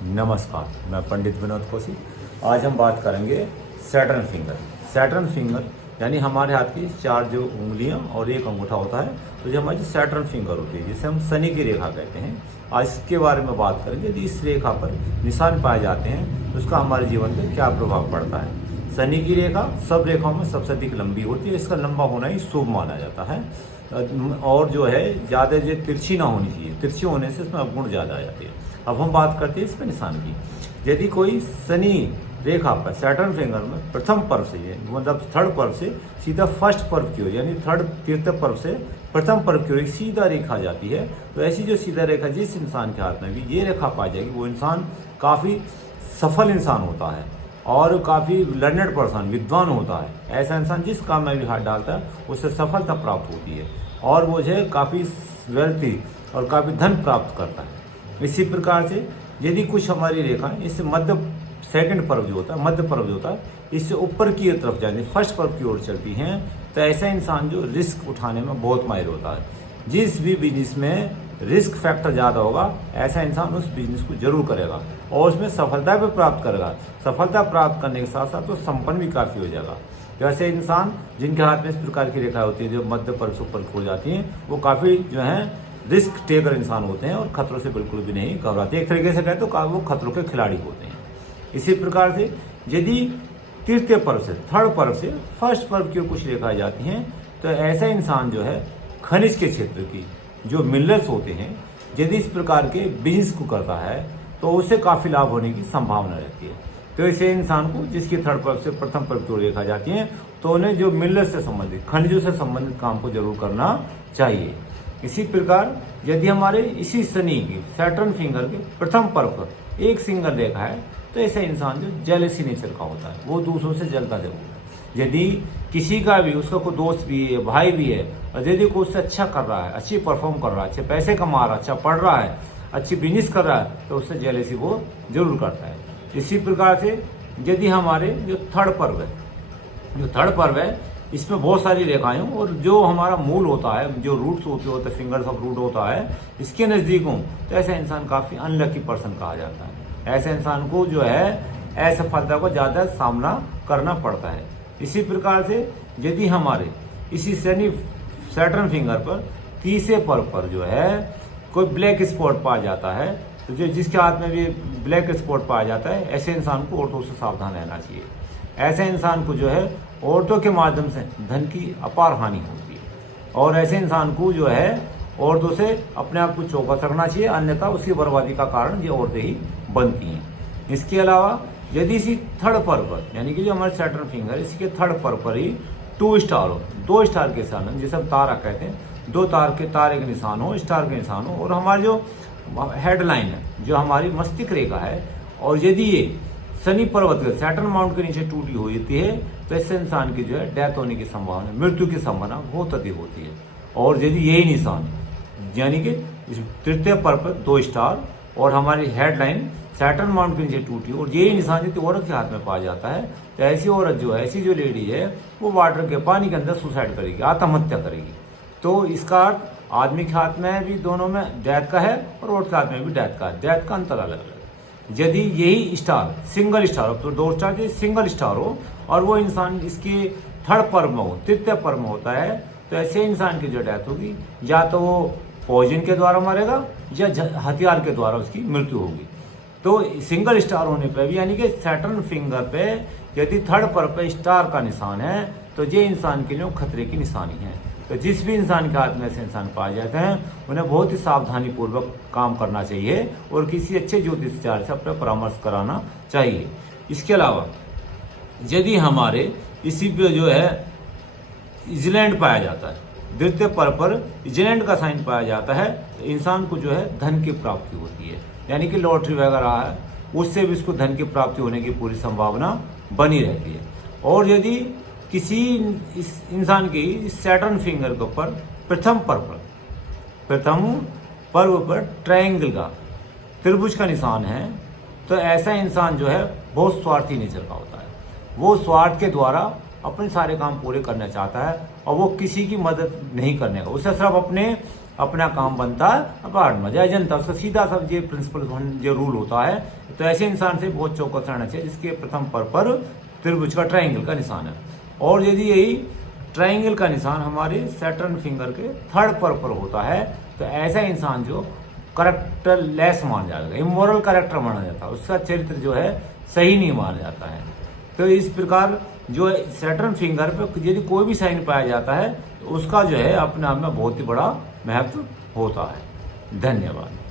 नमस्कार, मैं पंडित विनोद कौशिक। आज हम बात करेंगे सैटर्न फिंगर। सैटर्न फिंगर यानी हमारे हाथ की चार जो उंगलियां और एक अंगूठा होता है, तो जो हमारी सैटर्न फिंगर होती है, जिसे हम शनि की रेखा कहते हैं। आज इसके बारे में बात करेंगे। यदि इस रेखा पर निशान पाए जाते हैं तो उसका हमारे जीवन पर क्या प्रभाव पड़ता है। शनि की रेखा सब रेखाओं में सबसे अधिक लंबी होती है। इसका लंबा होना ही शुभ माना जाता है, और जो है ज़्यादा जो तिरछी ना होनी चाहिए। तिरछी होने से इसमें अवगुण ज़्यादा आ जाती है। अब हम बात करते हैं इस पर निशान की। यदि कोई शनि रेखा पर सैटर्न फिंगर में प्रथम पर्व से, मतलब थर्ड पर्व से सीधा फर्स्ट पर्व की ओर, यानी थर्ड तृतीय पर्व से प्रथम पर्व की ओर एक सीधा रेखा जाती है, तो ऐसी जो सीधा रेखा जिस इंसान के हाथ में भी ये रेखा पाई जाएगी, वो इंसान काफ़ी सफल इंसान होता है और काफ़ी लर्नेड पर्सन, विद्वान होता है। ऐसा इंसान जिस काम में भी हाथ डालता है उससे सफलता प्राप्त होती है और वो जो है काफ़ी वेल्थी और काफ़ी धन प्राप्त करता है। इसी प्रकार से यदि कुछ हमारी रेखा इससे मध्य सेकंड पर्व जो होता है, मध्य पर्व जो होता है, इससे ऊपर की तरफ जाने फर्स्ट पर्व की ओर चलती हैं, तो ऐसा इंसान जो रिस्क उठाने में बहुत माहिर होता है। जिस भी बिजनेस में रिस्क फैक्टर ज़्यादा होगा, ऐसा इंसान उस बिजनेस को जरूर करेगा और उसमें सफलता भी प्राप्त करेगा। सफलता प्राप्त करने के साथ साथ तो संपन्न भी काफ़ी हो जाएगा। तो ऐसे इंसान जिनके हाथ में इस प्रकार की रेखा होती है, जो मध्य पर्व से ऊपर हो जाती हैं, वो काफ़ी जो है रिस्क टेकर इंसान होते हैं और खतरों से बिल्कुल भी नहीं घबराते। एक तरीके से कहें तो वो खतरों के खिलाड़ी होते हैं। इसी प्रकार से यदि तृतीय पर्व से, थर्ड पर्व से फर्स्ट पर्व की कुछ रेखाएं जाती हैं, तो ऐसा इंसान जो है खनिज के क्षेत्र की जो मिनरल्स होते हैं, यदि इस प्रकार के बिजनेस को करता है तो उससे काफ़ी लाभ होने की संभावना रहती है। तो ऐसे इंसान को जिसकी थर्ड पर्व से प्रथम पर्व की ओर रेखा जाती है, तो उन्हें जो मिनरल्स से संबंधित, खनिजों से संबंधित काम को जरूर करना चाहिए। इसी प्रकार यदि हमारे इसी शनि की सैटर्न फिंगर के प्रथम पर्व पर एक सिंगल रेखा है, तो ऐसे इंसान जो जेलसी नेचर का होता है, वो दूसरों से जलता जरूर है। यदि किसी का भी, उसका कोई दोस्त भी है, भाई भी है, और यदि कोई उससे अच्छा कर रहा है, अच्छी परफॉर्म कर रहा है, अच्छे पैसे कमा रहा है, अच्छा पढ़ रहा है, अच्छी बिजनेस कर रहा है, तो उससे जेलसी वो जरूर करता है। इसी प्रकार से यदि हमारे जो थर्ड पर्व है, इसमें बहुत सारी रेखाएं हों और जो हमारा मूल होता है, जो रूट्स होते हैं, फिंगर्स ऑफ रूट होता है, इसके नज़दीक हों, तो ऐसा इंसान काफ़ी अनलकी पर्सन कहा जाता है। ऐसे इंसान को जो है असफलता को ज़्यादा सामना करना पड़ता है। इसी प्रकार से यदि हमारे इसी शनि सैटर्न फिंगर पर तीसरे पर्व पर जो है कोई ब्लैक स्पॉट पाया जाता है, तो जो जिसके हाथ में भी ब्लैक स्पॉट पाया जाता है, ऐसे इंसान को औरतों से सावधान रहना चाहिए। ऐसे इंसान को जो है औरतों के माध्यम से धन की अपार हानि होती है और ऐसे इंसान को जो है औरतों से अपने आप को चौकस रखना चाहिए, अन्यथा उसकी बर्बादी का कारण ये औरतें ही बनती हैं। इसके अलावा यदि इसी थर्ड पर्व पर, यानी कि जो हमारे सैटर्न फिंगर, इसके थर्ड पर्व पर ही 2 स्टार हो, 2 स्टार के निशान, जिसे हम तारा कहते हैं, 2 तारे के निशान हो, स्टार के निशान हो, और हमारी जो हेडलाइन है, जो हमारी मस्तिष्क रेखा है, और यदि ये शनि पर्वत के सैटर्न माउंट के नीचे टूटी हुई होती है, तो ऐसे इंसान की जो है डेथ होने की संभावना, मृत्यु की संभावना बहुत अधिक होती है। और यदि यही निशान, यानी कि इस तृतीय पर्व पर 2 स्टार और हमारी हेडलाइन सैटर्न माउंट के नीचे टूटी, और यही निशान यदि औरत के हाथ में पाया जाता है, तो ऐसी औरत जो है, ऐसी जो लेडी है, वो वाटर के पानी के अंदर सुसाइड करेगी, आत्महत्या करेगी। तो इसका अर्थ आदमी के हाथ में भी दोनों में डेथ का है और औरत के हाथ में भी डेथ का है। डेथ का अंतर अलग अलग है। यदि यही स्टार सिंगल स्टार हो, तो 2 स्टार के सिंगल स्टार हो और वो इंसान इसके थर्ड पर्व में हो, तृतीय पर्व में होता है, तो ऐसे इंसान की जो डेथ होगी, या तो वो पॉइजन के द्वारा मरेगा या हथियार के द्वारा उसकी मृत्यु होगी। तो सिंगल स्टार होने पर भी, यानी कि सैटर्न फिंगर पे यदि थर्ड पर्व पे स्टार का निशान है, तो ये इंसान के लिए खतरे की निशानी है। तो जिस भी इंसान के हाथ में ऐसे इंसान पाए जाते हैं, उन्हें बहुत ही सावधानी पूर्वक काम करना चाहिए और किसी अच्छे ज्योतिषाचार्य से अपना परामर्श कराना चाहिए। इसके अलावा यदि हमारे इसी पे जो है इजलैंड पाया जाता है, द्वितीय पर्व पर इजलैंड का साइन पाया जाता है, तो इंसान को जो है धन की प्राप्ति होती है, यानी कि लॉटरी वगैरह है, उससे भी उसको धन की प्राप्ति होने की पूरी संभावना बनी रहती है। और यदि किसी इस इंसान की इस सैटर्न फिंगर के ऊपर प्रथम पर्व पर ट्रायंगल का, त्रिभुज का निशान है, तो ऐसा इंसान जो है बहुत स्वार्थी नेचर का होता है। वो स्वार्थ के द्वारा अपने सारे काम पूरे करना चाहता है और वो किसी की मदद नहीं करने का, उसे सिर्फ अपने अपना काम बनता है अपार्ट में जय जनता, उसका सीधा सब ये प्रिंसिपल जो रूल होता है। तो ऐसे इंसान से बहुत चौकस रहना चाहिए जिसके प्रथम पर त्रिभुज का ट्रायंगल का निशान है। और यदि यही ट्रायंगल का निशान हमारे सैटर्न फिंगर के थर्ड पर होता है तो ऐसा इंसान जो करेक्टर लेस माना जाएगा, इमोरल करेक्टर माना जाता है, उसका चरित्र जो है सही नहीं माना जाता है। तो इस प्रकार जो सैटर्न फिंगर पे यदि कोई भी साइन पाया जाता है तो उसका जो है अपने आप में बहुत ही बड़ा महत्व होता है। धन्यवाद।